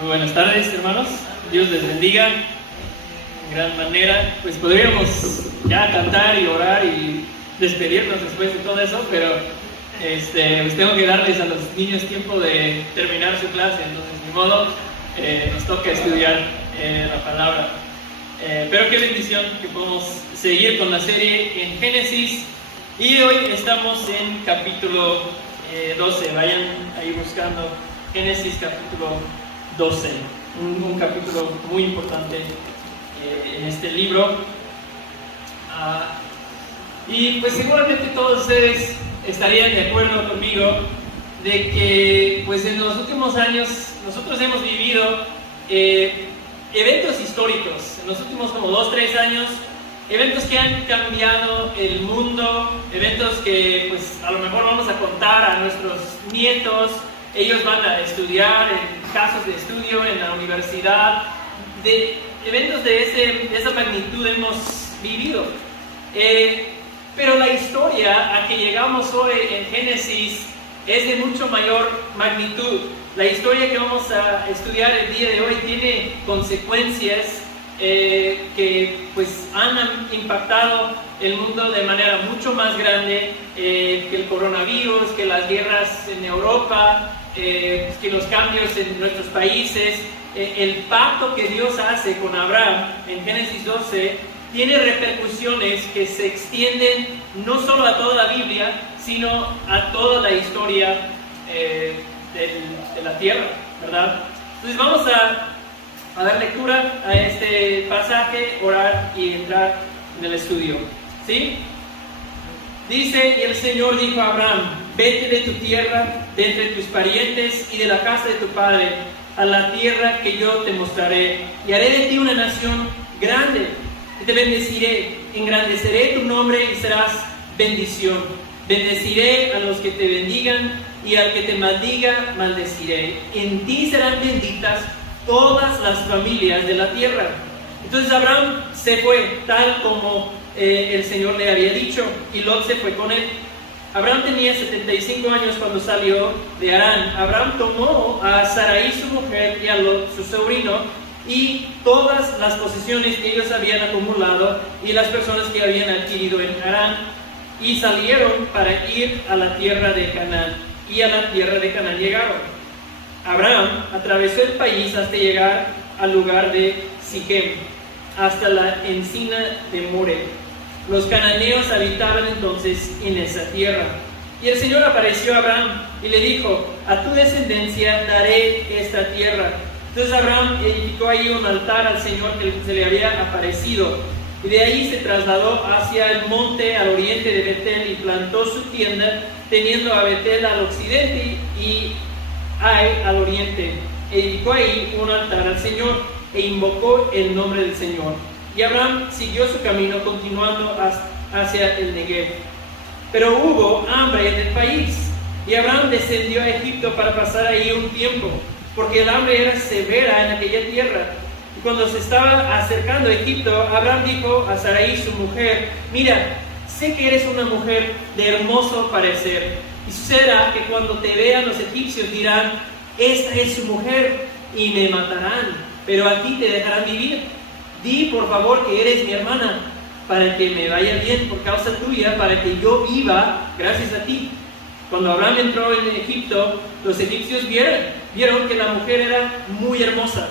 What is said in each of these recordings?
Muy buenas tardes, hermanos. Dios les bendiga de gran manera. Pues podríamos ya cantar y orar y despedirnos después de todo eso, pero pues tengo que darles a los niños tiempo de terminar su clase, entonces ni modo, nos toca estudiar la palabra. Pero qué bendición que podemos seguir con la serie en Génesis, y hoy estamos en capítulo 12. Vayan ahí buscando Génesis capítulo 12, un capítulo muy importante en este libro. Y pues seguramente todos ustedes estarían de acuerdo conmigo de que pues en los últimos años nosotros hemos vivido eventos históricos, en los últimos como 2-3 años, eventos que han cambiado el mundo, eventos que pues a lo mejor vamos a contar a nuestros nietos. Ellos van a estudiar en casos de estudio en la universidad. De eventos de esa magnitud hemos vivido. Pero la historia a que llegamos hoy en Génesis es de mucho mayor magnitud. La historia que vamos a estudiar el día de hoy tiene consecuencias que pues han impactado el mundo de manera mucho más grande que el coronavirus, que las guerras en Europa, que los cambios en nuestros países. El pacto que Dios hace con Abraham en Génesis 12 tiene repercusiones que se extienden no solo a toda la Biblia, sino a toda la historia de la tierra, ¿verdad? Entonces vamos a dar lectura a este pasaje, orar y entrar en el estudio, ¿sí? Dice: y el Señor dijo a Abraham: vete de tu tierra, de entre tus parientes y de la casa de tu padre, a la tierra que yo te mostraré, y haré de ti una nación grande, y te bendeciré, engrandeceré tu nombre y serás bendición. Bendeciré a los que te bendigan, y al que te maldiga, maldeciré. En ti serán benditas todas las familias de la tierra. Entonces Abraham se fue, tal como el Señor le había dicho, y Lot se fue con él. Abraham tenía 75 años cuando salió de Harán. Abraham tomó a Sarai su mujer y a Lot su sobrino, y todas las posesiones que ellos habían acumulado y las personas que habían adquirido en Harán, y salieron para ir a la tierra de Canaán, y a la tierra de Canaán llegaron. Abraham atravesó el país hasta llegar al lugar de Siquem, hasta la encina de More. Los cananeos habitaban entonces en esa tierra. Y el Señor apareció a Abraham y le dijo: a tu descendencia daré esta tierra. Entonces Abraham edificó ahí un altar al Señor que se le había aparecido, y de ahí se trasladó hacia el monte al oriente de Betel y plantó su tienda, teniendo a Betel al occidente y Ai al oriente. Edificó ahí un altar al Señor e invocó el nombre del Señor. Y Abraham siguió su camino, continuando hacia el Negev. Pero hubo hambre en el país, y Abraham descendió a Egipto para pasar ahí un tiempo, porque el hambre era severa en aquella tierra. Y cuando se estaba acercando a Egipto, Abraham dijo a Sarai su mujer: mira, sé que eres una mujer de hermoso parecer, y sucederá que cuando te vean los egipcios dirán: esta es su mujer, y me matarán, pero a ti te dejarán vivir. Di por favor que eres mi hermana, para que me vaya bien por causa tuya, para que yo viva gracias a ti. Cuando Abraham entró en Egipto, los egipcios vieron que la mujer era muy hermosa.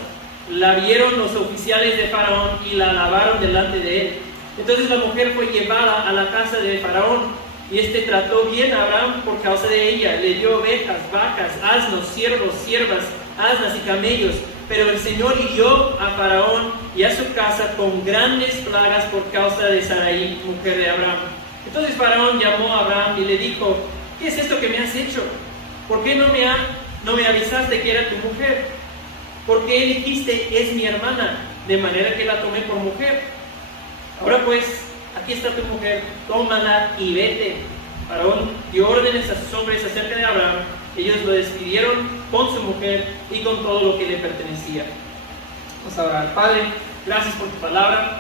La vieron los oficiales de Faraón y la alabaron delante de él. Entonces la mujer fue llevada a la casa de Faraón, y trató bien a Abraham por causa de ella. Le dio ovejas, vacas, asnos, siervos, siervas, asnas y camellos. Pero el Señor hirió a Faraón y a su casa con grandes plagas por causa de Sarai, mujer de Abraham. Entonces Faraón llamó a Abraham y le dijo: ¿qué es esto que me has hecho? ¿Por qué no me avisaste que era tu mujer? ¿Por qué dijiste: es mi hermana? De manera que la tomé por mujer. Ahora pues, aquí está tu mujer, tómala y vete. Faraón dio órdenes a sus hombres acerca de Abraham. Ellos lo despidieron con su mujer y con todo lo que le pertenecía. Vamos a orar. Padre, gracias por tu palabra.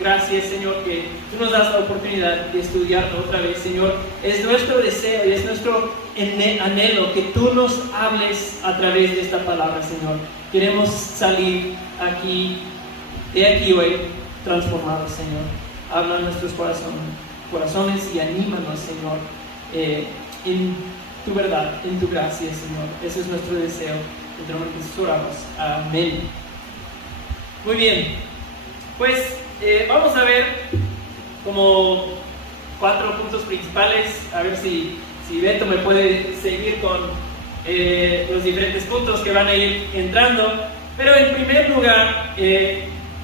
Gracias, Señor, que tú nos das la oportunidad de estudiarlo otra vez, Señor. Es nuestro deseo y es nuestro anhelo que tú nos hables a través de esta palabra, Señor. Queremos salir de aquí hoy transformados, Señor. Habla en nuestros corazones y anímanos, Señor, en tu verdad, en tu gracia, Señor. Ese es nuestro deseo. En tu nombre de Jesús oramos. Amén. Muy bien, pues vamos a ver como 4 puntos principales, a ver si Beto me puede seguir con los diferentes puntos que van a ir entrando. Pero en primer lugar,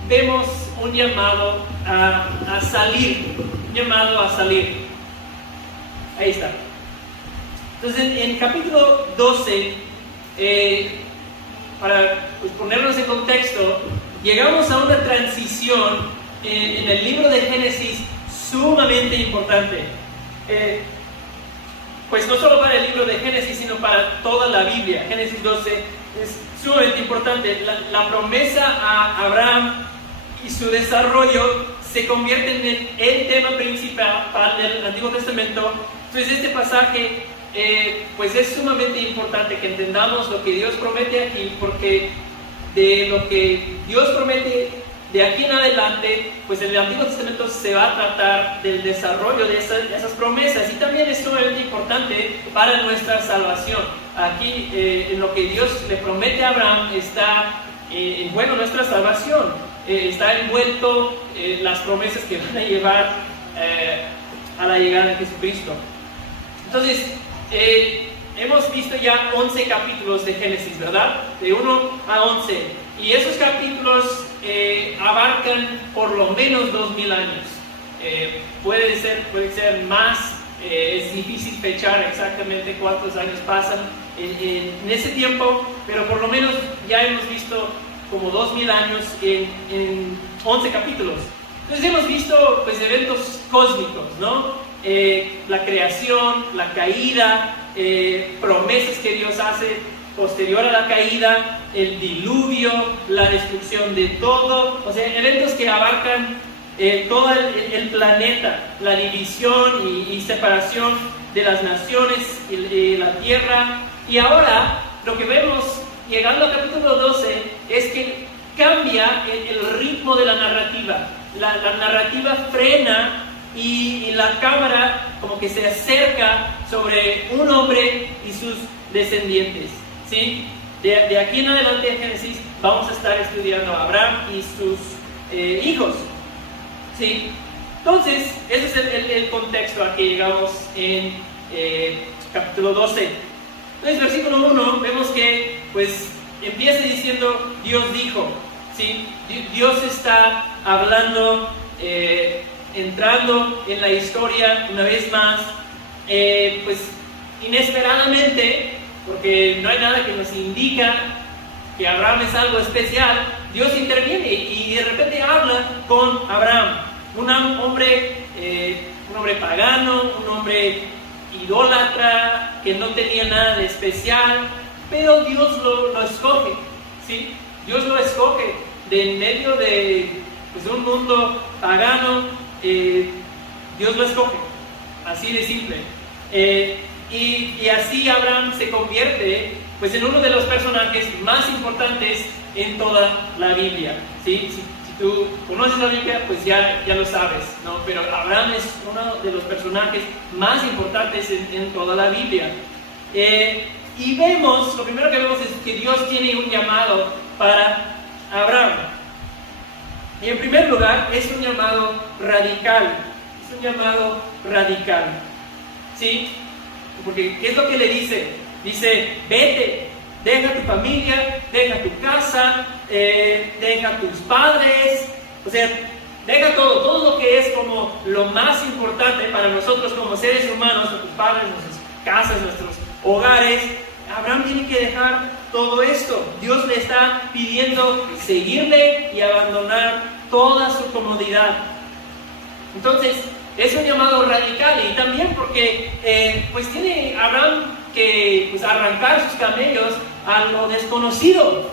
vemos un llamado a salir, Ahí está. Entonces, en capítulo 12, para ponernos en contexto, llegamos a una transición en el libro de Génesis sumamente importante. Pues no solo para el libro de Génesis, sino para toda la Biblia. Génesis 12 es sumamente importante. La promesa a Abraham y su desarrollo se convierten en el tema principal del Antiguo Testamento. Entonces este pasaje pues es sumamente importante que entendamos lo que Dios promete aquí, porque de lo que Dios promete de aquí en adelante, pues en el Antiguo Testamento se va a tratar del desarrollo de esas promesas, y también es sumamente importante para nuestra salvación. Aquí en lo que Dios le promete a Abraham está nuestra salvación, está envuelto las promesas que van a llevar a la llegada de Jesucristo. Entonces, hemos visto ya 11 capítulos de Génesis, ¿verdad? De 1 a 11. Y esos capítulos abarcan por lo menos 2000 años. Puede ser más, es difícil fechar exactamente cuántos años pasan en ese tiempo, pero por lo menos ya hemos visto como 2000 años en 11 capítulos. Entonces hemos visto pues eventos cósmicos, ¿no? La creación, la caída, promesas que Dios hace posterior a la caída, el diluvio, la destrucción de todo, o sea, eventos que abarcan todo el planeta, la división y separación de las naciones y la tierra. Y ahora lo que vemos llegando al capítulo 12 es que cambia el ritmo de la narrativa. La narrativa frena y la cámara como que se acerca sobre un hombre y sus descendientes, ¿sí? De aquí en adelante en Génesis vamos a estar estudiando a Abraham y sus hijos, ¿sí? Entonces, ese es el contexto a que llegamos en capítulo 12. Entonces, versículo 1, vemos que pues empieza diciendo Dios dijo, ¿sí? Dios está hablando, entrando en la historia una vez más, pues inesperadamente, porque no hay nada que nos indica que Abraham es algo especial. Dios interviene y de repente habla con Abraham, un hombre pagano, un hombre idólatra, que no tenía nada de especial, pero Dios lo escoge, ¿sí? Dios lo escoge de en medio de un mundo pagano. Dios lo escoge, así de simple, y así Abraham se convierte pues en uno de los personajes más importantes en toda la Biblia, ¿sí? Si tú conoces la Biblia, pues ya lo sabes, ¿no? Pero Abraham es uno de los personajes más importantes en toda la Biblia. Y lo primero que vemos es que Dios tiene un llamado para Abraham. Y en primer lugar, es un llamado radical. ¿Sí? Porque, ¿qué es lo que le dice? Dice, vete, deja tu familia, deja tu casa, deja tus padres, o sea, deja todo lo que es como lo más importante para nosotros como seres humanos, nuestros padres, nuestras casas, nuestros hogares. Abraham tiene que dejar todo esto. Dios le está pidiendo seguirle y abandonar toda su comodidad. Entonces, es un llamado radical, y también porque pues tiene Abraham que pues arrancar sus camellos a lo desconocido.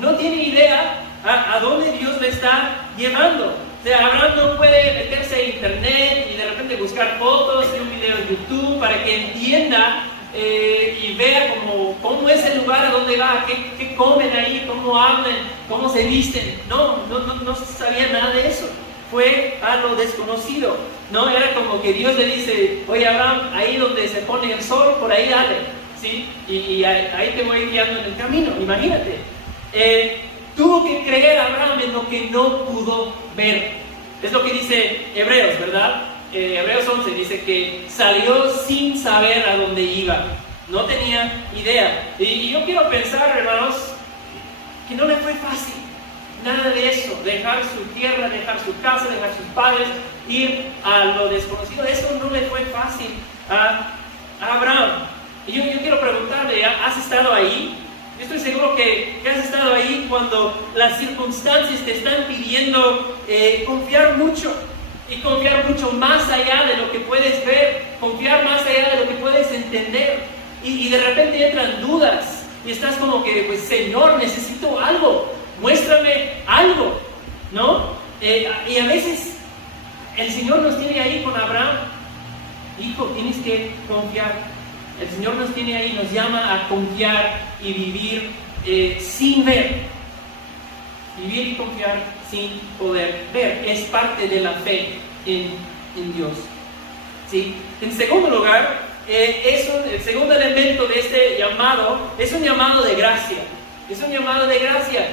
No tiene idea a dónde Dios le está llevando. O sea, Abraham no puede meterse a internet y de repente buscar fotos de un video en YouTube para que entienda y vea cómo es el lugar a donde va, qué comen ahí, cómo hablan, cómo se visten. No sabía nada de eso. Fue a lo desconocido, ¿no? Era como que Dios le dice: oye, Abraham, ahí donde se pone el sol, por ahí dale, ¿sí? Y ahí te voy guiando en el camino, imagínate. Tuvo que creer Abraham en lo que no pudo ver. Es lo que dice Hebreos, ¿verdad? Hebreos 11 dice que salió sin saber a dónde iba. No tenía idea. Y yo quiero pensar, hermanos, que no le fue fácil. Nada de eso, dejar su tierra, dejar su casa, dejar sus padres, ir a lo desconocido. Eso no le fue fácil a Abraham. Y yo quiero preguntarle, ¿has estado ahí? Yo estoy seguro que has estado ahí cuando las circunstancias te están pidiendo confiar mucho. Y confiar mucho más allá de lo que puedes ver, confiar más allá de lo que puedes entender. Y de repente entran dudas y estás como que, pues, Señor, necesito algo. Muéstrame algo, ¿no? Y a veces el Señor nos tiene ahí con Abraham. Hijo, tienes que confiar. El Señor nos tiene ahí, nos llama a confiar y vivir sin ver. Vivir y confiar sin poder ver. Es parte de la fe en Dios, ¿sí? En segundo lugar, el segundo elemento de este llamado es un llamado de gracia. Es un llamado de gracia.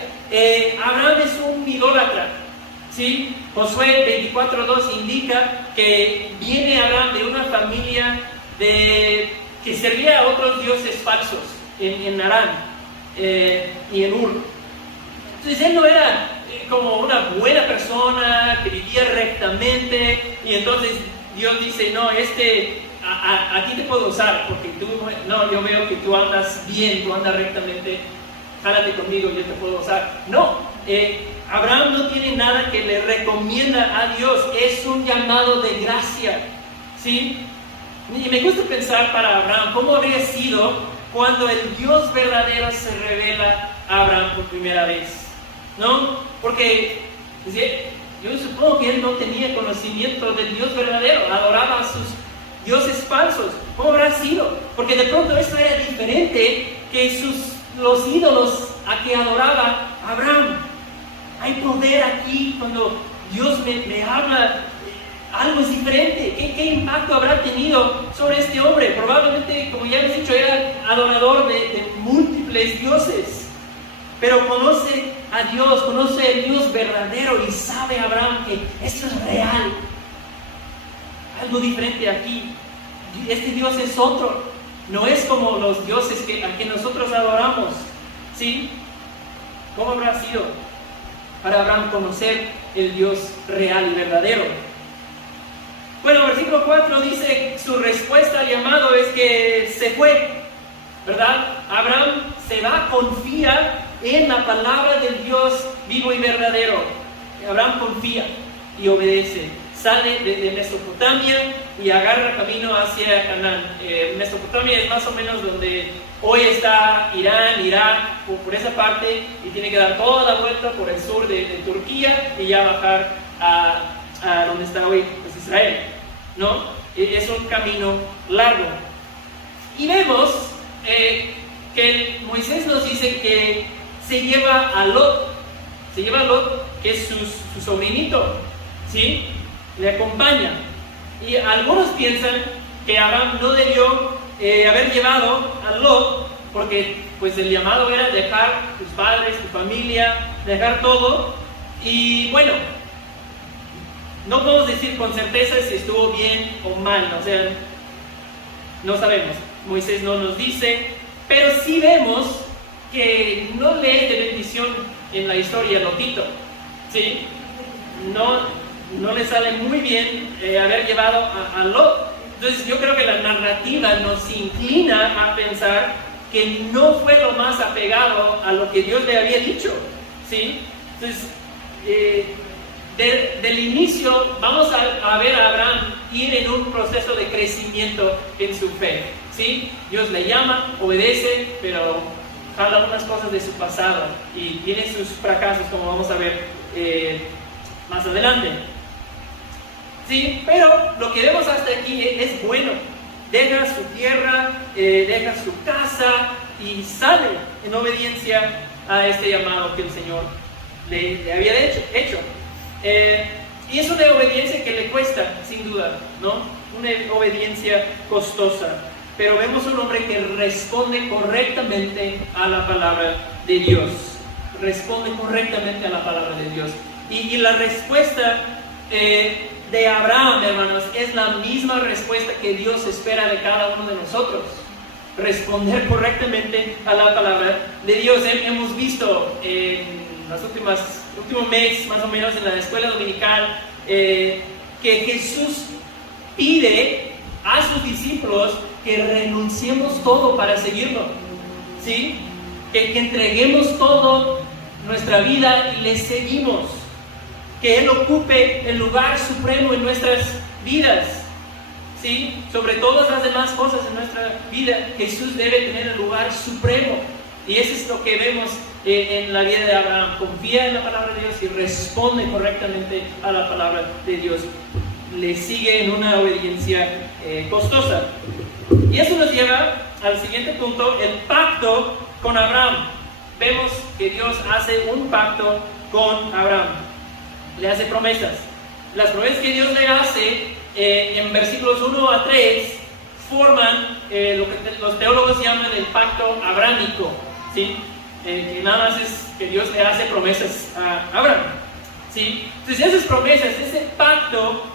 Abraham es un idólatra, ¿sí? Josué 24:2 indica que viene Abraham de una familia que servía a otros dioses falsos en Harán y en Ur. Entonces él no era como una buena persona que vivía rectamente, y entonces Dios dice: no, a ti te puedo usar porque yo veo que tú andas bien, tú andas rectamente, jálate conmigo, yo te puedo usar. No, Abraham no tiene nada que le recomienda a Dios, es un llamado de gracia, ¿sí? Y me gusta pensar para Abraham cómo habría sido cuando el Dios verdadero se revela a Abraham por primera vez, ¿no? Porque yo supongo que él no tenía conocimiento del Dios verdadero, adoraba a sus dioses falsos. ¿Cómo habrá sido? Porque de pronto esto era diferente que los ídolos a que adoraba Abraham. Hay poder aquí cuando Dios me habla. Algo es diferente. ¿Qué impacto habrá tenido sobre este hombre? Probablemente, como ya les he dicho, era adorador de múltiples dioses. Pero conoce a Dios, conoce al Dios verdadero, y sabe Abraham que esto es real. Algo diferente aquí. Este Dios es otro. No es como los dioses a que nosotros adoramos, ¿sí? ¿Cómo habrá sido para Abraham conocer el Dios real y verdadero? Bueno, versículo 4 dice, su respuesta al llamado es que se fue, ¿verdad? Abraham se va, confía en la palabra del Dios vivo y verdadero. Abraham confía y obedece. Sale de Mesopotamia y agarra camino hacia Canaán. Mesopotamia es más o menos donde hoy está Irán, Irak, por esa parte, y tiene que dar toda la vuelta por el sur de Turquía y ya bajar a donde está hoy, pues, Israel, ¿no? Es un camino largo. Y vemos que Moisés nos dice que se lleva a Lot, que es su sobrinito, ¿sí? Le acompaña. Y algunos piensan que Abraham no debió haber llevado a Lot, porque pues el llamado era dejar tus padres, tu familia, dejar todo. Y bueno, no podemos decir con certeza si estuvo bien o mal, o sea, no sabemos. Moisés no nos dice, pero sí vemos que no le es de bendición en la historia Lotito, ¿sí? No le sale muy bien haber llevado a Lot. Entonces yo creo que la narrativa nos inclina a pensar que no fue lo más apegado a lo que Dios le había dicho, ¿sí? Entonces, del inicio vamos a ver a Abraham ir en un proceso de crecimiento en su fe, ¿sí? Dios le llama, obedece, pero jala unas cosas de su pasado y tiene sus fracasos, como vamos a ver más adelante. Sí, pero lo que vemos hasta aquí es bueno. deja su tierra, deja su casa y sale en obediencia a este llamado que el Señor le había hecho. Y es una obediencia que le cuesta, sin duda, ¿no? Una obediencia costosa. Pero vemos un hombre que responde correctamente a la palabra de Dios. Responde correctamente a la palabra de Dios. Y la respuesta de Abraham, hermanos, es la misma respuesta que Dios espera de cada uno de nosotros. Responder correctamente a la palabra de Dios. Hemos visto en los últimos meses, más o menos, en la escuela dominical, que Jesús pide a sus discípulos que renunciemos todo para seguirlo, ¿sí? Que entreguemos todo nuestra vida y le seguimos, que Él ocupe el lugar supremo en nuestras vidas, ¿sí? Sobre todas las demás cosas en nuestra vida, Jesús debe tener el lugar supremo. Y eso es lo que vemos en la vida de Abraham. Confía en la palabra de Dios y responde correctamente a la palabra de Dios. Le sigue en una obediencia costosa. Y eso nos lleva al siguiente punto, el pacto con Abraham. Vemos que Dios hace un pacto con Abraham. Le hace promesas. Las promesas que Dios le hace en versículos 1 a 3 forman lo que los teólogos llaman el pacto abrámico, ¿sí? Que nada más es que Dios le hace promesas a Abraham, ¿sí? Entonces esas promesas, ese pacto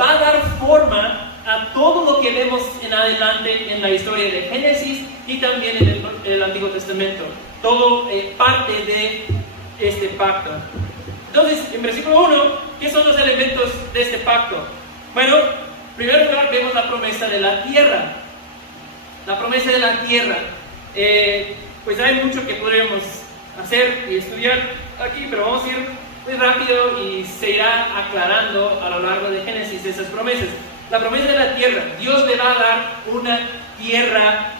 va a dar forma a todo lo que vemos en adelante en la historia de Génesis y también en el Antiguo Testamento. Todo parte de este pacto. Entonces, en versículo 1, ¿qué son los elementos de este pacto? Bueno, en primer lugar vemos la promesa de la tierra. La promesa de la tierra. Pues hay mucho que podríamos hacer y estudiar aquí, pero vamos a ir muy rápido y se irá aclarando a lo largo de Génesis esas promesas. La promesa de la tierra. Dios le va a dar una tierra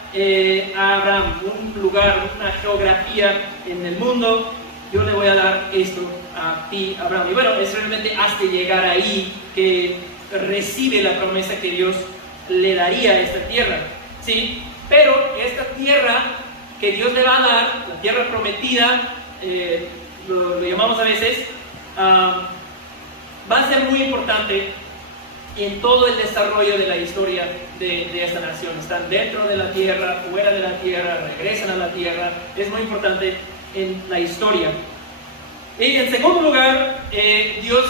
a Abraham, un lugar, una geografía en el mundo. Yo le voy a dar esto a ti, Abraham. Y bueno, es realmente hasta llegar ahí que recibe la promesa que Dios le daría a esta tierra, ¿sí? Pero esta tierra que Dios le va a dar, la tierra prometida, lo llamamos a veces, va a ser muy importante en todo el desarrollo de la historia de esta nación. Están dentro de la tierra, fuera de la tierra, regresan a la tierra. Es muy importante en la historia. Y en segundo lugar, Dios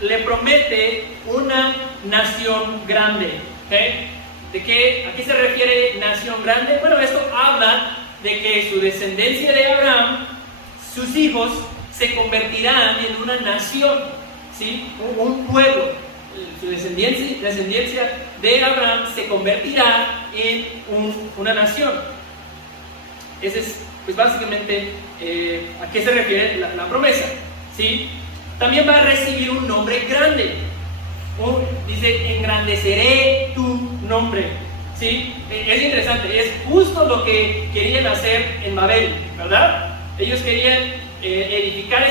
le promete una nación grande, ¿okay? ¿A qué se refiere nación grande? Bueno, esto habla de que su descendencia de Abraham, sus hijos, se convertirán en una nación, ¿sí? Un pueblo. Su descendencia de Abraham se convertirá en una nación. Ese es, pues básicamente, a qué se refiere la promesa, ¿sí? También va a recibir un nombre grande. Dice, engrandeceré tu nombre, ¿sí? Es interesante, es justo lo que querían hacer en Babel, ¿verdad? Ellos querían edificar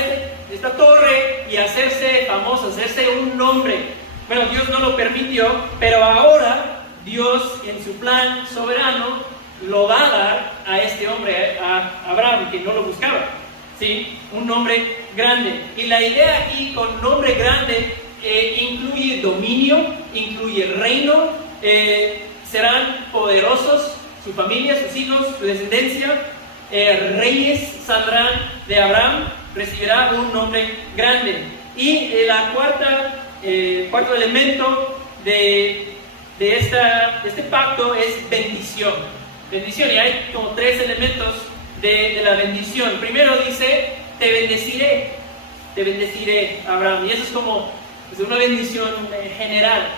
esta torre y hacerse famosos, hacerse un nombre. Bueno, Dios no lo permitió, pero ahora Dios, en su plan soberano, lo va a dar a este hombre, a Abraham, que no lo buscaba, ¿sí? Un nombre grande. Y la idea aquí con nombre grande incluye dominio, incluye reino, serán poderosos, su familia, sus hijos, su descendencia, reyes saldrán de Abraham, recibirá un nombre grande. Y la cuarto elemento de este pacto es bendición. Bendición, y hay como tres elementos de la bendición. Primero dice, te bendeciré, Abraham. Y eso es como pues, una bendición general.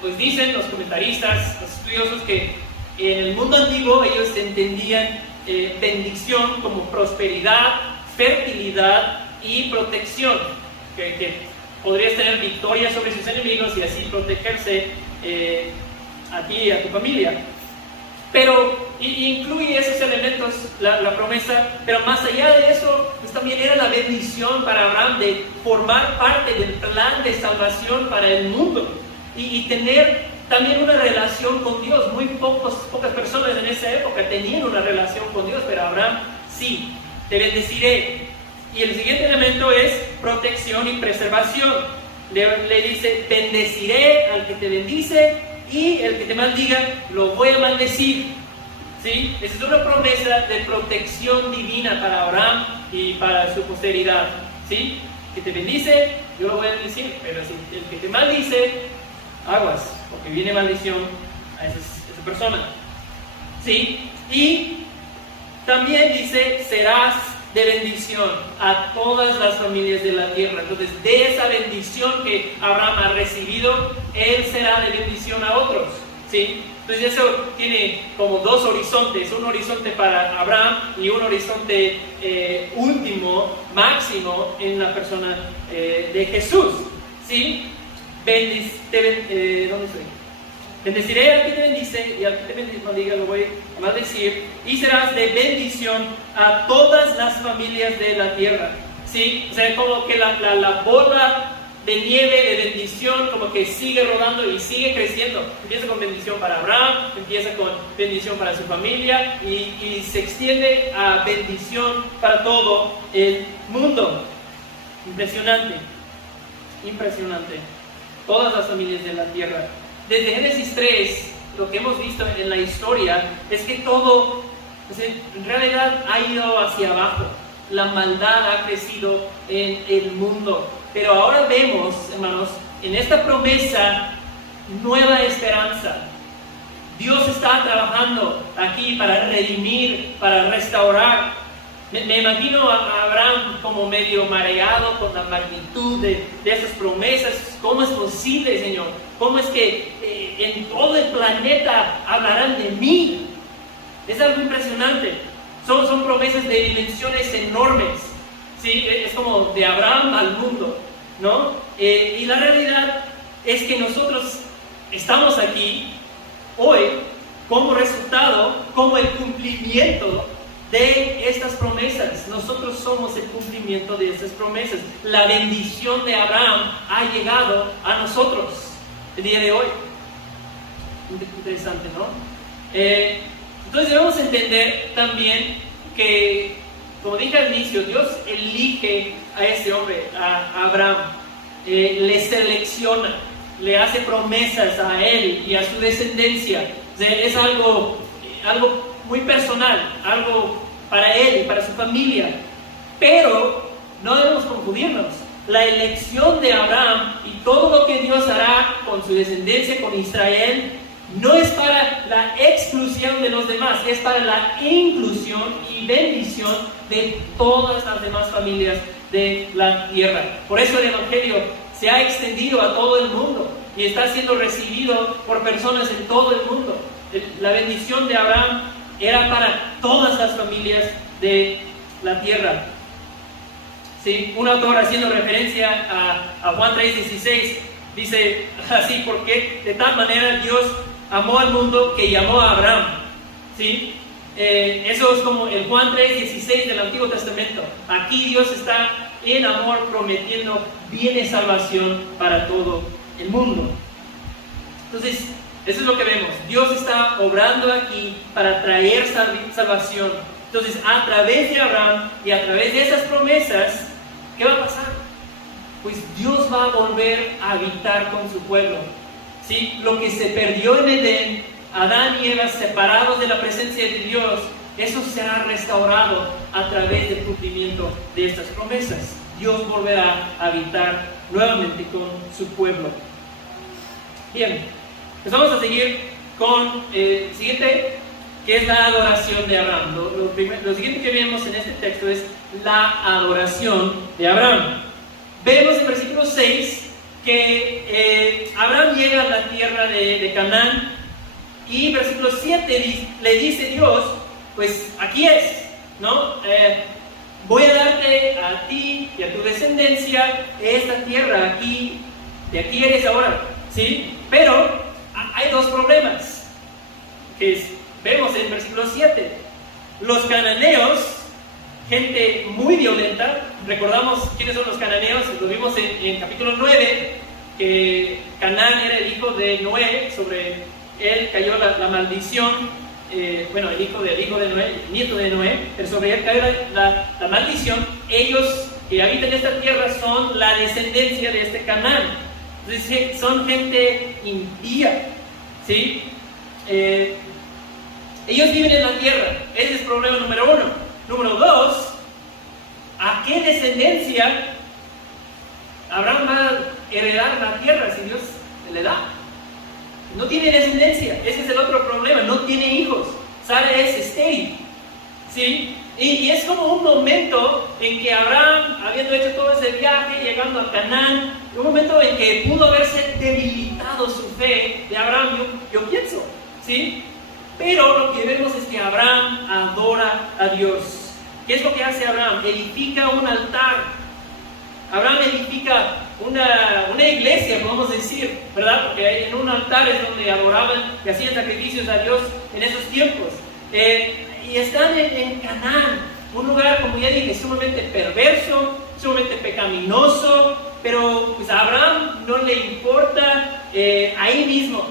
Pues dicen los comentaristas, los estudiosos, que en el mundo antiguo ellos entendían bendición como prosperidad, fertilidad y protección. Que podrías tener victoria sobre sus enemigos y así protegerse a ti y a tu familia. Pero incluye esos elementos la promesa, pero más allá de eso, pues también era la bendición para Abraham de formar parte del plan de salvación para el mundo y tener también una relación con Dios. Muy pocas personas en esa época tenían una relación con Dios, pero Abraham sí. Te bendeciré. Y el siguiente elemento es protección y preservación. Le dice, bendeciré al que te bendice y el que te maldiga lo voy a maldecir. ¿Sí? Esa es una promesa de protección divina para Abraham y para su posteridad. ¿Sí? Que te bendice, yo lo voy a bendecir, pero si el que te maldice, aguas, porque viene maldición a esa persona. ¿Sí? Y también dice, serás de bendición a todas las familias de la tierra. Entonces, de esa bendición que Abraham ha recibido, él será de bendición a otros. ¿Sí? Entonces, eso tiene como dos horizontes: un horizonte para Abraham y un horizonte último, máximo, en la persona de Jesús. ¿Sí? ¿Dónde estoy? Bendeciré al que te bendice y al que te maldiga lo voy a maldecir, y serás de bendición a todas las familias de la tierra. ¿Sí? O sea, como que la bola de nieve de bendición como que sigue rodando y sigue creciendo. Empieza con bendición para Abraham, empieza con bendición para su familia y se extiende a bendición para todo el mundo. Impresionante, impresionante. Todas las familias de la tierra. Desde Génesis 3, lo que hemos visto en la historia es que todo, pues en realidad, ha ido hacia abajo. La maldad ha crecido en el mundo. Pero ahora vemos, hermanos, en esta promesa, nueva esperanza. Dios está trabajando aquí para redimir, para restaurar. Me imagino a Abraham como medio mareado con la magnitud de esas promesas. ¿Cómo es posible, Señor? ¿Cómo es que en todo el planeta hablarán de mí? Es algo impresionante. Son promesas de dimensiones enormes. ¿Sí? Es como de Abraham al mundo, ¿no? Y la realidad es que nosotros estamos aquí hoy como resultado, como el cumplimiento de estas promesas. Nosotros somos el cumplimiento de estas promesas. La bendición de Abraham ha llegado a nosotros el día de hoy. Interesante, ¿no? Entonces debemos entender también que, como dije al inicio, Dios elige a este hombre, a Abraham, le selecciona, le hace promesas a él y a su descendencia. O sea, es algo muy personal, algo para él y para su familia. Pero no debemos confundirnos. La elección de Abraham y todo lo que Dios hará con su descendencia, con Israel, no es para la exclusión de los demás, es para la inclusión y bendición de todas las demás familias de la tierra. Por eso el Evangelio se ha extendido a todo el mundo y está siendo recibido por personas en todo el mundo. La bendición de Abraham era para todas las familias de la tierra. ¿Sí? Un autor, haciendo referencia a Juan 3:16, dice así: porque de tal manera Dios amó al mundo que llamó a Abraham. ¿Sí? Eso es como el Juan 3:16 del Antiguo Testamento. Aquí Dios está en amor prometiendo bien y salvación para todo el mundo. Entonces, eso es lo que vemos. Dios está obrando aquí para traer salvación. Entonces, a través de Abraham y a través de esas promesas, ¿qué va a pasar? Pues Dios va a volver a habitar con su pueblo. ¿Sí? Lo que se perdió en Edén, Adán y Eva separados de la presencia de Dios, eso será restaurado a través del cumplimiento de estas promesas. Dios volverá a habitar nuevamente con su pueblo. Bien, pues vamos a seguir con el siguiente, que es la adoración de Abraham. Lo siguiente que vemos en este texto es la adoración de Abraham. Vemos en versículo 6 que Abraham llega a la tierra de Canaán, y versículo 7 le dice Dios: pues aquí es, ¿no? Voy a darte a ti y a tu descendencia esta tierra, aquí, de aquí eres ahora, ¿sí? Pero hay dos problemas que vemos en versículo 7. Los cananeos, gente muy violenta. Recordamos quiénes son los cananeos, lo vimos en capítulo 9, que Canaán era el hijo de Noé, sobre él cayó la maldición, el hijo de Noé, el nieto de Noé, pero sobre él cayó la maldición. Ellos que habitan esta tierra son la descendencia de este Canaán. Entonces son gente impía, ¿sí? Ellos viven en la tierra. Ese es el problema número uno. Número dos, ¿a qué descendencia Abraham va a heredar la tierra si Dios le da? No tiene descendencia. Ese es el otro problema. No tiene hijos. Sara es estéril, ¿sí? Y es como un momento en que Abraham, habiendo hecho todo ese viaje, llegando a Canaán, un momento en que pudo haberse debilitado su fe de Abraham, yo pienso, ¿sí? Pero lo que vemos es que Abraham adora a Dios. ¿Qué es lo que hace Abraham? Edifica un altar. Abraham edifica una iglesia, podemos decir, ¿verdad? Porque en un altar es donde adoraban y hacían sacrificios a Dios en esos tiempos. Y están en Canaán, un lugar, como ya dije, sumamente perverso, sumamente pecaminoso, pero pues a Abraham no le importa. Ahí mismo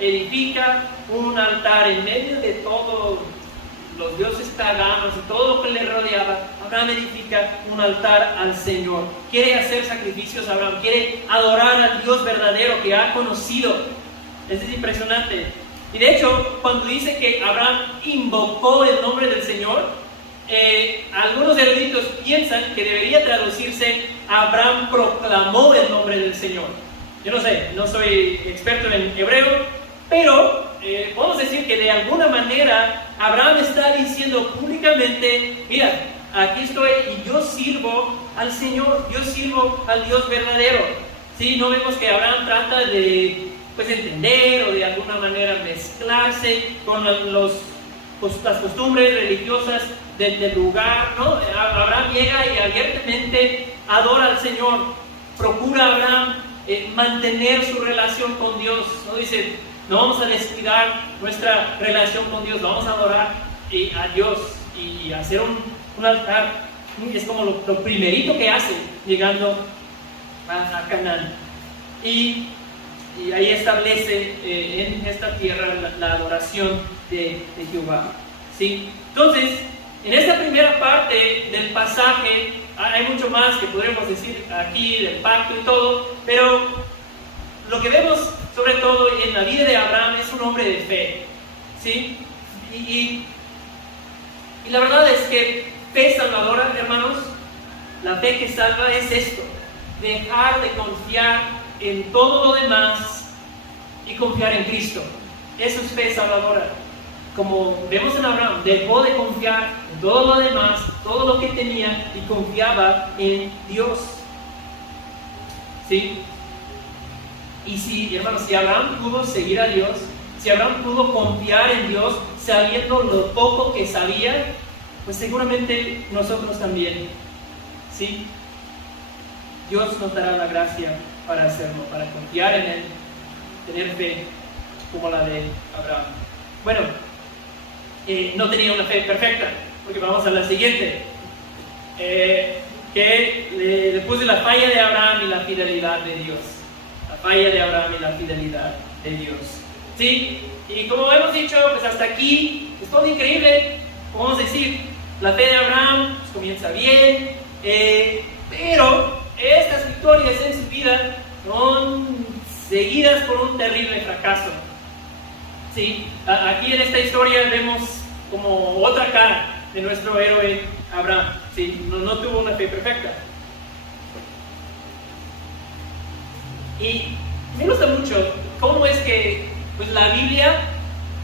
edifica un altar en medio de todos los dioses paganos y todo lo que le rodeaba. Abraham edifica un altar al Señor. Quiere hacer sacrificios a Abraham, quiere adorar al Dios verdadero que ha conocido. Eso es impresionante. Y de hecho, cuando dice que Abraham invocó el nombre del Señor, algunos eruditos piensan que debería traducirse: Abraham proclamó el nombre del Señor. Yo no sé, no soy experto en hebreo, pero podemos decir que de alguna manera Abraham está diciendo públicamente: mira, aquí estoy y yo sirvo al Señor, yo sirvo al Dios verdadero. ¿Sí? No vemos que Abraham trata de entender o de alguna manera mezclarse con las costumbres religiosas del lugar, ¿no? Abraham llega y abiertamente adora al Señor. Procura Abraham mantener su relación con Dios, ¿no? Dice: no vamos a descuidar nuestra relación con Dios, vamos a adorar a Dios y hacer un altar. Es como lo primerito que hace llegando a Canaán. Y ahí establece en esta tierra la adoración de Jehová, ¿sí? Entonces, en esta primera parte del pasaje hay mucho más que podremos decir aquí del pacto y todo, pero lo que vemos sobre todo en la vida de Abraham es un hombre de fe, ¿sí? Y la verdad es que fe salvadora, hermanos, la fe que salva es esto: dejar de confiar en todo lo demás y confiar en Cristo. Eso es fe salvadora. Como vemos en Abraham, dejó de confiar en todo lo demás, todo lo que tenía, y confiaba en Dios, ¿sí? Y si, hermanos, si Abraham pudo seguir a Dios, si Abraham pudo confiar en Dios sabiendo lo poco que sabía, pues seguramente nosotros también, ¿sí? Dios nos dará la gracia para hacerlo, para confiar en Él, tener fe como la de Abraham. Bueno, no tenía una fe perfecta, porque vamos a la siguiente, que después de la falla de Abraham y la fidelidad de Dios. La falla de Abraham y la fidelidad de Dios, ¿sí? Y como hemos dicho, pues hasta aquí es todo increíble. Podemos decir, la fe de Abraham pues comienza bien, pero estas victorias en su vida son seguidas por un terrible fracaso, ¿sí? Aquí en esta historia vemos como otra cara de nuestro héroe Abraham, ¿sí? No tuvo una fe perfecta. Y me gusta mucho cómo es que pues, la Biblia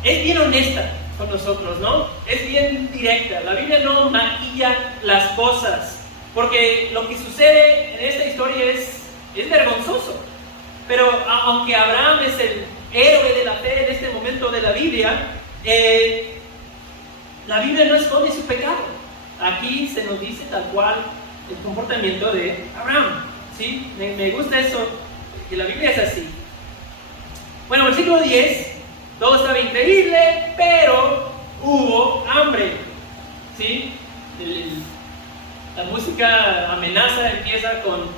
es bien honesta con nosotros, ¿no? Es bien directa. La Biblia no maquilla las cosas, porque lo que sucede en esta historia es vergonzoso. Pero aunque Abraham es el héroe de la fe en este momento de la Biblia no esconde su pecado. Aquí se nos dice tal cual el comportamiento de Abraham, ¿sí? Me gusta eso, que la Biblia es así. Bueno, versículo 10, todo estaba increíble, pero hubo hambre, ¿sí? La música amenaza empieza con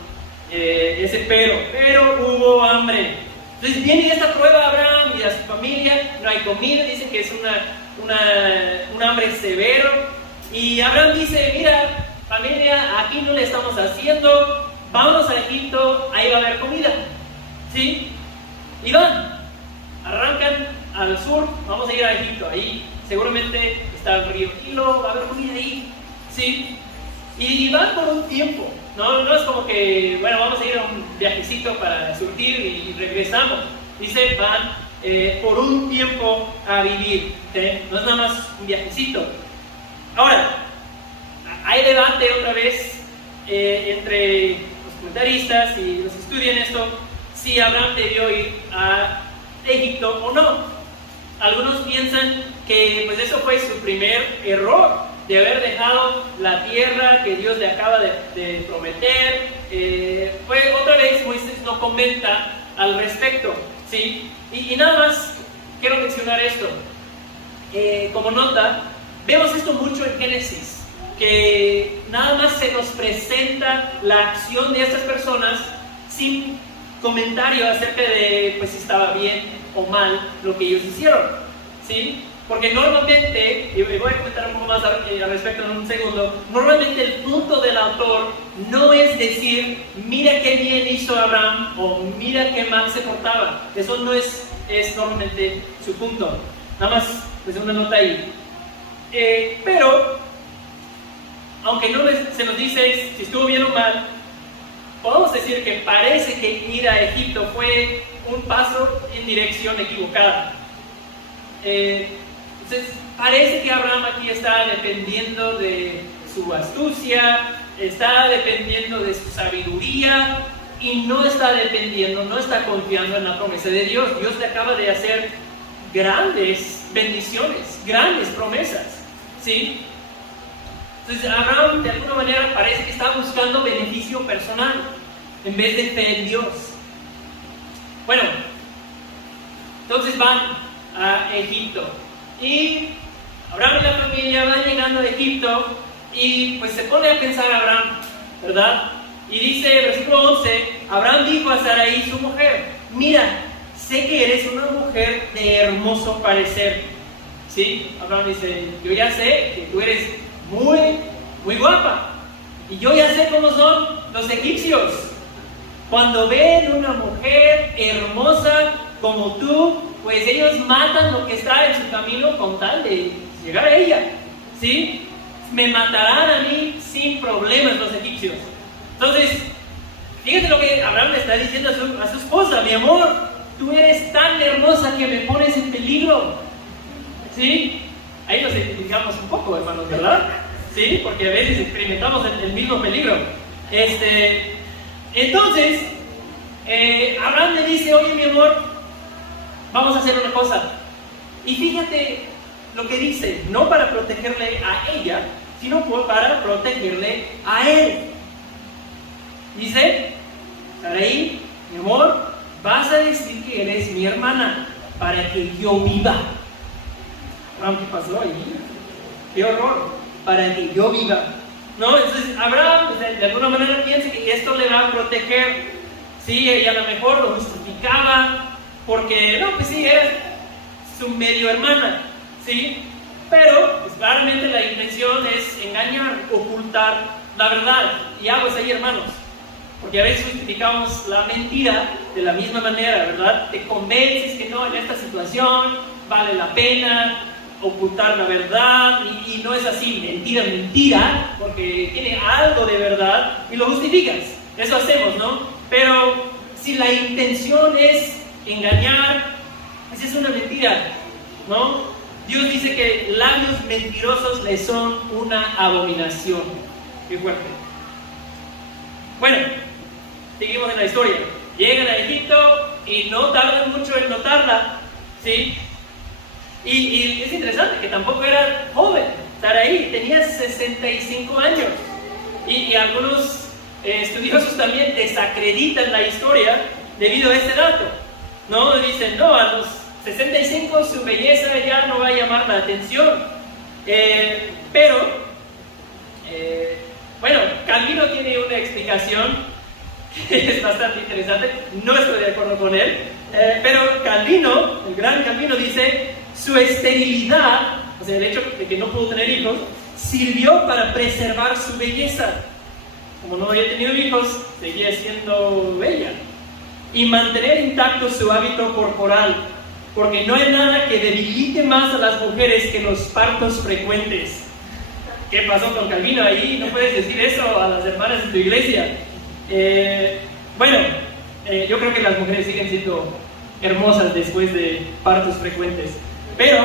ese pero hubo hambre. Entonces viene esta prueba a Abraham y a su familia, no hay comida, dicen que es un hambre severo. Y Abraham dice, mira, familia, aquí no le estamos haciendo, vamos a Egipto, ahí va a haber comida. ¿Sí? Y arrancan al sur, vamos a ir a Egipto, ahí seguramente está el río Nilo, va a haber comida ahí. ¿Sí? Y van por un tiempo, no es como que, bueno, vamos a ir a un viajecito para surtir y regresamos. Dice, van por un tiempo a vivir, ¿sí? No es nada más un viajecito. Ahora, hay debate otra vez entre los comentaristas y los que estudian esto, si Abraham debió ir a Egipto o no. Algunos piensan que pues eso fue su primer error, de haber dejado la tierra que Dios le acaba de prometer. Pues otra vez Moisés no comenta al respecto, ¿sí? Y nada más quiero mencionar esto. Como nota, vemos esto mucho en Génesis, que nada más se nos presenta la acción de estas personas sin comentario acerca de pues si estaba bien o mal lo que ellos hicieron, ¿sí? Porque normalmente, y voy a comentar un poco más al respecto en un segundo, normalmente el punto del autor no es decir, mira qué bien hizo Abraham o mira qué mal se portaba. Eso no es normalmente su punto. Nada más, pues una nota ahí. Pero, aunque no se nos dice si estuvo bien o mal, podemos decir que parece que ir a Egipto fue un paso en dirección equivocada. Entonces, parece que Abraham aquí está dependiendo de su astucia, está dependiendo de su sabiduría y no está confiando en la promesa de Dios. Dios le acaba de hacer grandes bendiciones, grandes promesas, ¿sí? Entonces, Abraham de alguna manera parece que está buscando beneficio personal en vez de fe en Dios. Bueno, entonces van a Egipto. Y Abraham y la familia van llegando a Egipto y pues se pone a pensar Abraham, ¿verdad? Y dice, versículo 11, Abraham dijo a Sarai, su mujer, mira, sé que eres una mujer de hermoso parecer. ¿Sí? Abraham dice, yo ya sé que tú eres muy, muy guapa. Y yo ya sé cómo son los egipcios. Cuando ven una mujer hermosa como tú, pues ellos matan lo que está en su camino con tal de llegar a ella, ¿sí? Me matarán a mí sin problemas los egipcios. Entonces, fíjate lo que Abraham le está diciendo a su esposa, mi amor, tú eres tan hermosa que me pones en peligro, ¿sí? Ahí nos identificamos un poco, hermanos, ¿verdad? ¿Sí? Porque a veces experimentamos el mismo peligro. Entonces, Abraham le dice, oye, mi amor, vamos a hacer una cosa. Y fíjate lo que dice, no para protegerle a ella, sino para protegerle a él. Dice, Sarai, mi amor, vas a decir que eres mi hermana para que yo viva. Abraham, ¿qué pasó ahí? ¡Qué horror! Para que yo viva. ¿No? Entonces, Abraham, de alguna manera piensa que esto le va a proteger. Sí, ella a lo mejor lo justificaba porque, no, pues sí, era su medio hermana, ¿sí? Pero, pues claramente la intención es engañar, ocultar la verdad. Y aguas ahí, hermanos, porque a veces justificamos la mentira de la misma manera, ¿verdad? Te convences que no, en esta situación vale la pena ocultar la verdad, y no es así, mentira, porque tiene algo de verdad y lo justificas. Eso hacemos, ¿no? Pero si la intención es engañar, pues es una mentira, ¿no? Dios dice que labios mentirosos le son una abominación. Qué fuerte. Bueno, seguimos en la historia. Llegan a Egipto y no tardan mucho en notarla, ¿sí? Y es interesante que tampoco era joven. Sarai tenía 65 años. Y algunos estudiosos también desacreditan la historia debido a este dato, ¿no? Dicen, no, a los 65 su belleza ya no va a llamar la atención. Pero, bueno, Calvino tiene una explicación Es bastante interesante, no estoy de acuerdo con él, pero Calvino, el gran Calvino, dice: su esterilidad, o sea, el hecho de que no pudo tener hijos, sirvió para preservar su belleza. Como no había tenido hijos, seguía siendo bella. Y mantener intacto su hábito corporal, porque no hay nada que debilite más a las mujeres que los partos frecuentes. ¿Qué pasó con Calvino ahí? No puedes decir eso a las hermanas de tu iglesia. Yo creo que las mujeres siguen siendo hermosas después de partos frecuentes. Pero,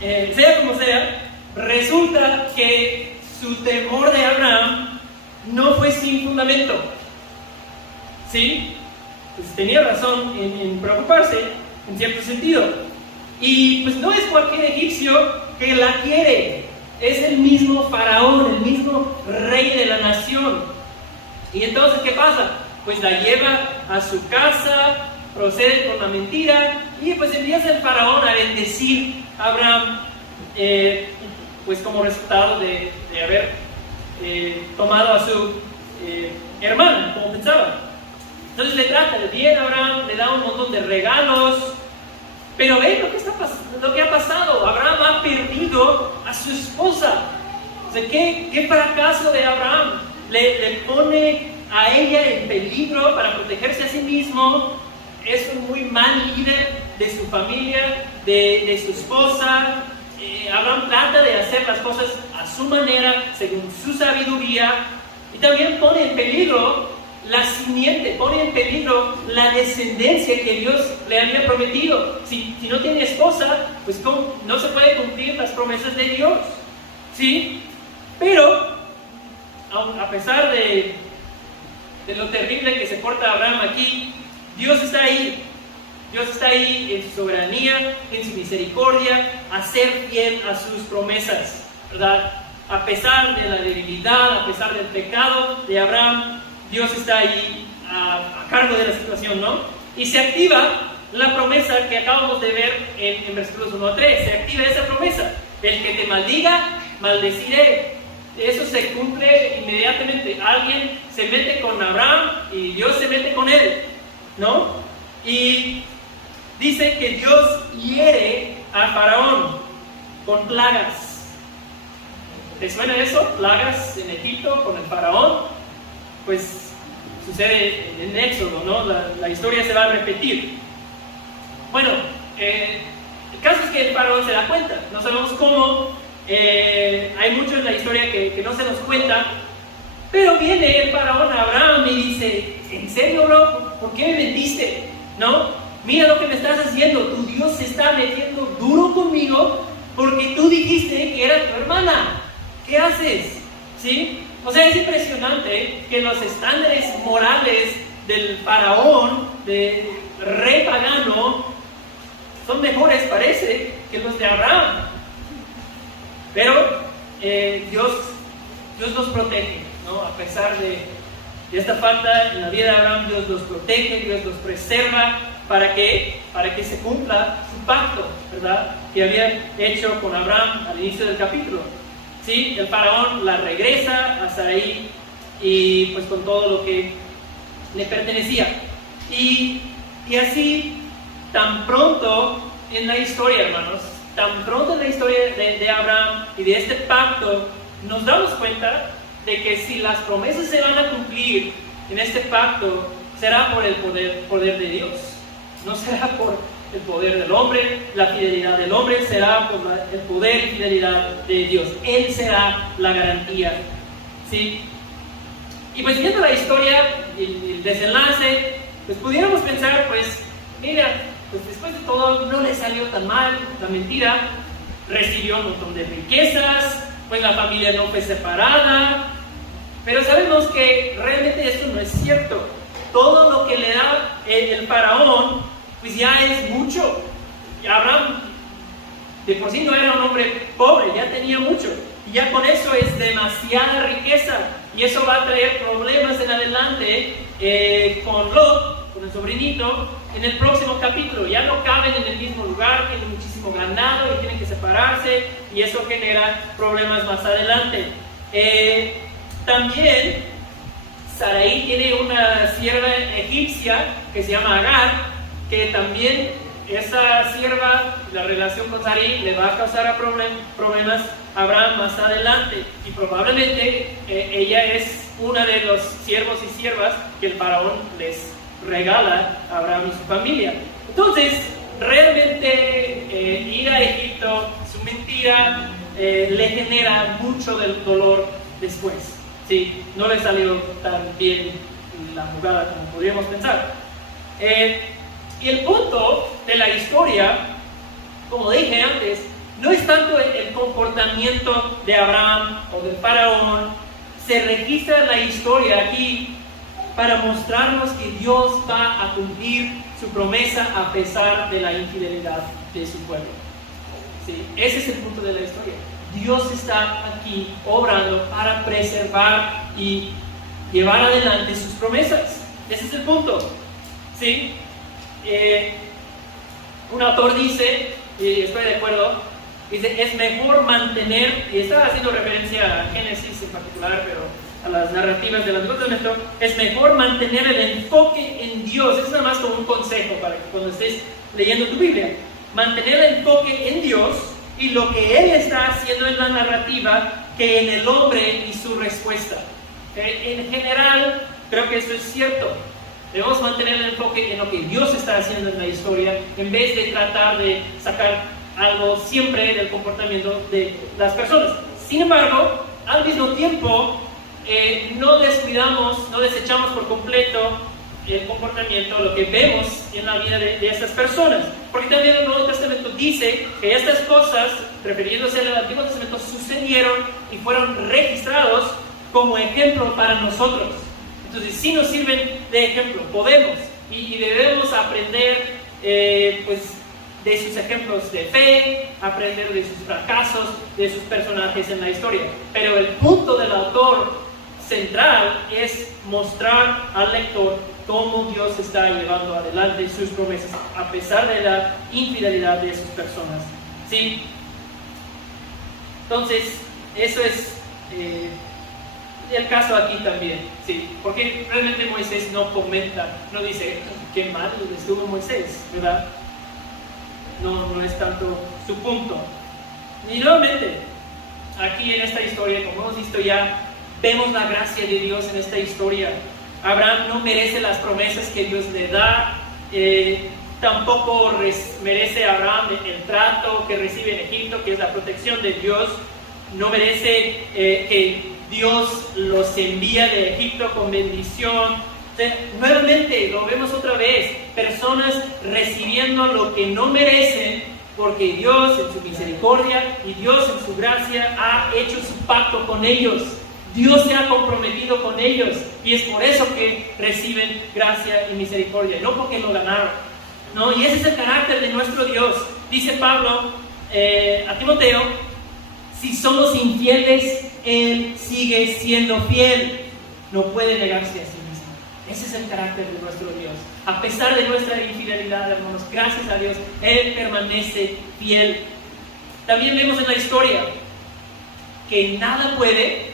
sea como sea, resulta que su temor de Abraham no fue sin fundamento. ¿Sí? Pues tenía razón en preocuparse, en cierto sentido. Y pues no es cualquier egipcio que la quiere, es el mismo faraón, el mismo rey de la nación. Y entonces, ¿qué pasa? Pues la lleva a su casa, procede con la mentira, y pues empieza el faraón a bendecir a Abraham, pues como resultado de haber tomado a su hermana, como pensaba. Entonces le trata bien a Abraham, le da un montón de regalos, pero ven lo que ha pasado. Abraham ha perdido a su esposa. O sea, ¿qué fracaso de Abraham? Le pone a ella en peligro para protegerse a sí mismo. Es un muy mal líder de su familia, de su esposa. Abraham trata de hacer las cosas a su manera, según su sabiduría, y también pone en peligro la simiente, pone en peligro la descendencia que Dios le había prometido. Si no tiene esposa, pues no se puede cumplir las promesas de Dios, ¿sí? Pero, a pesar de lo terrible que se porta Abraham aquí, Dios está ahí. Dios está ahí en su soberanía, en su misericordia, a ser fiel a sus promesas, ¿verdad? A pesar de la debilidad, a pesar del pecado de Abraham, Dios está ahí a cargo de la situación, ¿no? Y se activa la promesa que acabamos de ver en versículos 1 a 3. Se activa esa promesa: el que te maldiga, maldeciré. Eso se cumple inmediatamente. Alguien se mete con Abraham y Dios se mete con él, ¿no? Y dice que Dios hiere a Faraón con plagas. ¿Te suena eso? Plagas en Egipto con el Faraón. Pues sucede en Éxodo, ¿no? La historia se va a repetir. Bueno, el caso es que el faraón se da cuenta. No sabemos cómo. Hay mucho en la historia que no se nos cuenta. Pero viene el faraón a Abraham y dice: ¿en serio, bro? ¿Por qué me mentiste? ¿No? Mira lo que me estás haciendo. Tu Dios se está metiendo duro conmigo porque tú dijiste que era tu hermana. ¿Qué haces? ¿Sí? O sea, es impresionante que los estándares morales del faraón, del rey pagano, son mejores, parece, que los de Abraham. Pero Dios los protege, ¿no? A pesar de esta falta en la vida de Abraham, Dios los protege, Dios los preserva. ¿Para qué? Para que se cumpla su pacto, ¿verdad? Que había hecho con Abraham al inicio del capítulo. ¿Sí? El faraón la regresa a Sarai y pues con todo lo que le pertenecía. Y así, tan pronto en la historia, hermanos, tan pronto en la historia de Abraham y de este pacto, nos damos cuenta de que si las promesas se van a cumplir en este pacto, será por el poder de Dios. No será por el poder del hombre, la fidelidad del hombre, será por el poder y fidelidad de Dios. Él será la garantía, ¿sí? Y pues viendo la historia y el desenlace, pues pudiéramos pensar, pues, mira, pues después de todo no le salió tan mal la mentira, recibió un montón de riquezas, pues la familia no fue separada, pero sabemos que realmente esto no es cierto. Todo lo que le da el faraón, pues ya es mucho. Y Abraham de por sí no era un hombre pobre, ya tenía mucho, y ya con eso es demasiada riqueza, y eso va a traer problemas en adelante con Lot, con el sobrinito, en el próximo capítulo. Ya no caben en el mismo lugar, tienen muchísimo ganado y tienen que separarse, y eso genera problemas más adelante. También Sarai tiene una sierva egipcia que se llama Agar, que también esa sierva, la relación con Sarai le va a causar problemas a Abraham más adelante, y probablemente ella es una de los siervos y siervas que el faraón les regala a Abraham y su familia. Entonces, realmente ir a Egipto, su mentira le genera mucho del dolor después. Sí, no le salió tan bien la jugada como podríamos pensar. Y el punto de la historia, como dije antes, no es tanto el comportamiento de Abraham o del faraón. Se registra la historia aquí para mostrarnos que Dios va a cumplir su promesa a pesar de la infidelidad de su pueblo. ¿Sí? Ese es el punto de la historia. Dios está aquí obrando para preservar y llevar adelante sus promesas. Ese es el punto. ¿Sí? Un autor dice, y estoy de acuerdo, dice, es mejor mantener, y está haciendo referencia a Génesis en particular, pero a las narrativas del Antiguo Testamento, es mejor mantener el enfoque en Dios. Es nada más como un consejo para que cuando estés leyendo tu Biblia, mantener el enfoque en Dios y lo que Él está haciendo en la narrativa que en el hombre y su respuesta. En general, creo que eso es cierto. Debemos mantener el enfoque en lo que Dios está haciendo en la historia, en vez de tratar de sacar algo siempre del comportamiento de las personas. Sin embargo, al mismo tiempo, no descuidamos, no desechamos por completo el comportamiento, lo que vemos en la vida de estas personas. Porque también el Nuevo Testamento dice que estas cosas, refiriéndose al Antiguo Testamento, sucedieron y fueron registrados como ejemplo para nosotros. Entonces, sí nos sirven de ejemplo, podemos y debemos aprender pues, de sus ejemplos de fe, aprender de sus fracasos, de sus personajes en la historia. Pero el punto del autor central es mostrar al lector cómo Dios está llevando adelante sus promesas a pesar de la infidelidad de sus personas. ¿Sí? Entonces, eso es el caso aquí también, ¿sí? Porque realmente Moisés no comenta, no dice qué mal estuvo Moisés, ¿verdad? No es tanto su punto. Y nuevamente, aquí en esta historia, como hemos visto ya, vemos la gracia de Dios en esta historia. Abraham no merece las promesas que Dios le da, tampoco merece Abraham el trato que recibe en Egipto, que es la protección de Dios. No merece que Dios los envía de Egipto con bendición. Nuevamente lo vemos otra vez, personas recibiendo lo que no merecen, porque Dios en su misericordia y Dios en su gracia ha hecho su pacto con ellos. Dios se ha comprometido con ellos y es por eso que reciben gracia y misericordia, no porque lo ganaron, ¿no? Y ese es el carácter de nuestro Dios. Dice Pablo a Timoteo, si somos infieles, Él sigue siendo fiel, no puede negarse a sí mismo. Ese es el carácter de nuestro Dios. A pesar de nuestra infidelidad, hermanos, gracias a Dios, Él permanece fiel. También vemos en la historia que nada puede,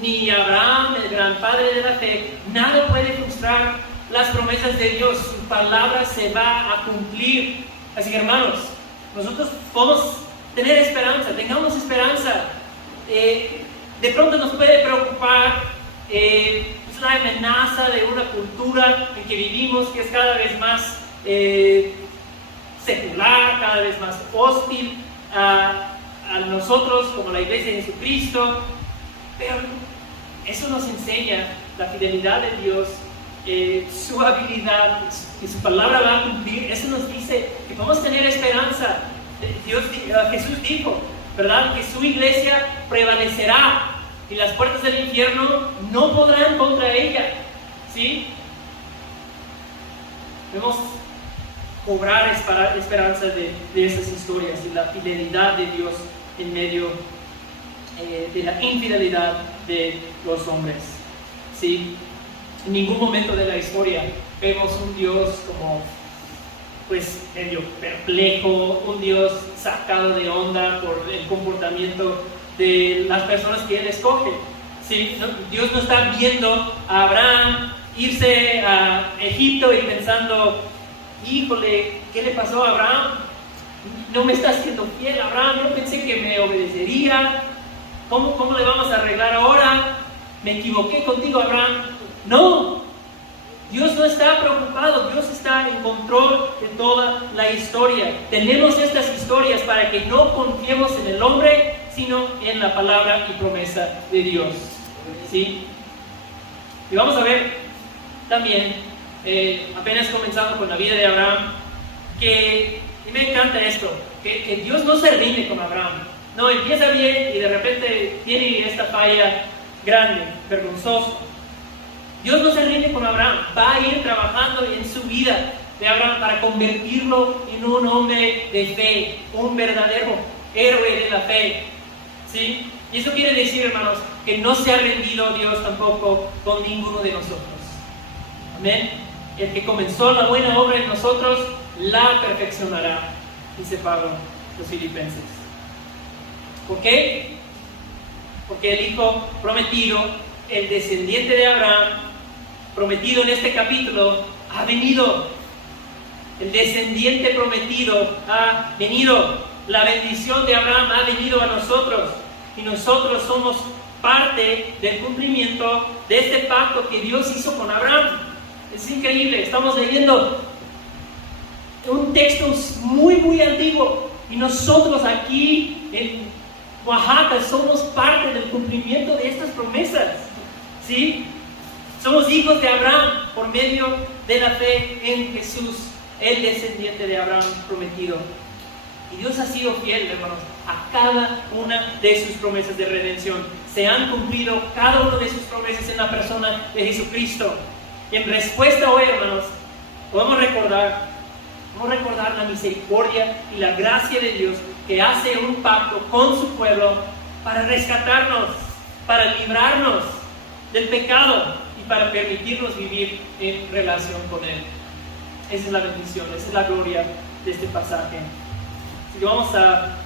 ni Abraham, el gran padre de la fe, nada puede frustrar las promesas de Dios. Su palabra se va a cumplir. Así que, hermanos, nosotros podemos tener esperanza, tengamos esperanza. De pronto nos puede preocupar pues la amenaza de una cultura en que vivimos, que es cada vez más secular, cada vez más hostil a nosotros como la Iglesia de Jesucristo. Pero eso nos enseña la fidelidad de Dios, su habilidad, que su palabra va a cumplir. Eso nos dice que podemos tener esperanza. Jesús dijo, ¿verdad?, que su iglesia prevalecerá y las puertas del infierno no podrán contra ella. ¿Sí? Debemos cobrar esperanza de esas historias y la fidelidad de Dios en medio de la infidelidad de los hombres. ¿Sí? En ningún momento de la historia vemos un Dios como pues medio perplejo, un Dios sacado de onda por el comportamiento de las personas que Él escoge. ¿sí? Dios no está viendo a Abraham irse a Egipto y pensando, híjole, ¿qué le pasó a Abraham? No me está siendo fiel Abraham, yo pensé que me obedecería. ¿Cómo le vamos a arreglar ahora? Me equivoqué contigo, Abraham. No, Dios no está preocupado, Dios está en control de toda la historia. Tenemos estas historias para que no confiemos en el hombre, sino en la palabra y promesa de Dios. ¿Sí? Y vamos a ver también, apenas comenzando con la vida de Abraham, que y me encanta esto, que Dios no se rinde con Abraham. No, empieza bien y de repente tiene esta falla grande, vergonzosa. Dios no se rinde con Abraham, va a ir trabajando en su vida de Abraham para convertirlo en un hombre de fe, un verdadero héroe de la fe. ¿Sí? Y eso quiere decir, hermanos, que no se ha rendido Dios tampoco con ninguno de nosotros. Amén. El que comenzó la buena obra en nosotros, la perfeccionará, dice Pablo a los Filipenses. ¿Por qué? Porque el Hijo prometido, el descendiente de Abraham, prometido en este capítulo, ha venido. El descendiente prometido ha venido. La bendición de Abraham ha venido a nosotros. Y nosotros somos parte del cumplimiento de este pacto que Dios hizo con Abraham. Es increíble. Estamos leyendo un texto muy antiguo. Y nosotros aquí en Oaxaca somos parte del cumplimiento de estas promesas. ¿Sí? Somos hijos de Abraham por medio de la fe en Jesús, el descendiente de Abraham prometido. Y Dios ha sido fiel, hermanos, a cada una de sus promesas de redención. Se han cumplido cada una de sus promesas en la persona de Jesucristo. Y en respuesta hoy, hermanos, podemos recordar la misericordia y la gracia de Dios, que hace un pacto con su pueblo para rescatarnos, para librarnos del pecado y para permitirnos vivir en relación con Él. Esa es la bendición, esa es la gloria de este pasaje. Así que vamos a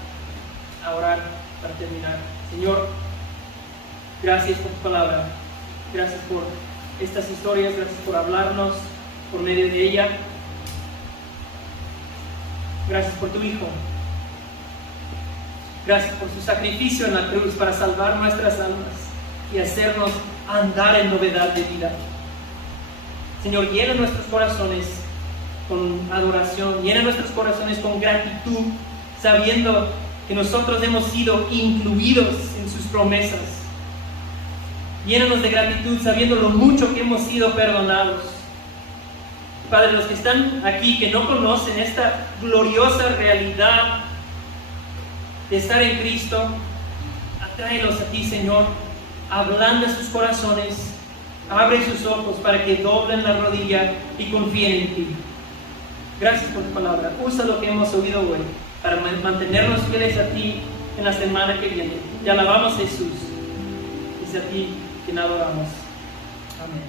orar para terminar. Señor, gracias por tu palabra, gracias por estas historias, gracias por hablarnos por medio de ella. Gracias por tu Hijo. Gracias por su sacrificio en la cruz para salvar nuestras almas y hacernos andar en novedad de vida. Señor, llena nuestros corazones con adoración, llena nuestros corazones con gratitud, sabiendo que nosotros hemos sido incluidos en sus promesas. Llénanos de gratitud, sabiendo lo mucho que hemos sido perdonados. Padre, los que están aquí, que no conocen esta gloriosa realidad de estar en Cristo, atráelos a ti, Señor. Ablanda sus corazones, abre sus ojos para que doblen la rodilla y confíen en ti. Gracias por tu palabra. Usa lo que hemos oído hoy para mantenernos fieles a ti en la semana que viene. Te alabamos, Jesús. Es a ti quien adoramos. Amén.